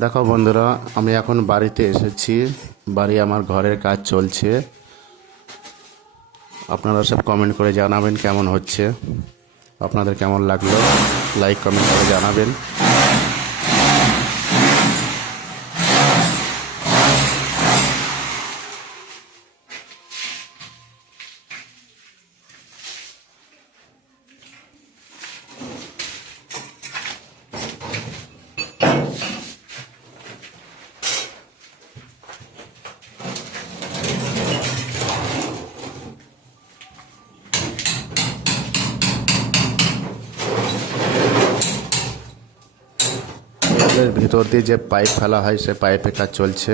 দেখো বন্ধুরা, আমি এখন বাড়িতে এসেছি। বাড়ি আমার ঘরের কাজ চলছে। আপনারা সব কমেন্ট করে জানাবেন কেমন হচ্ছে, আপনাদের কেমন লাগলো। লাইক কমেন্ট করে জানাবেন। এর ভিতর দিয়ে যে পাইপ ফেলা হয়, সে পাইপের কাজ চলছে।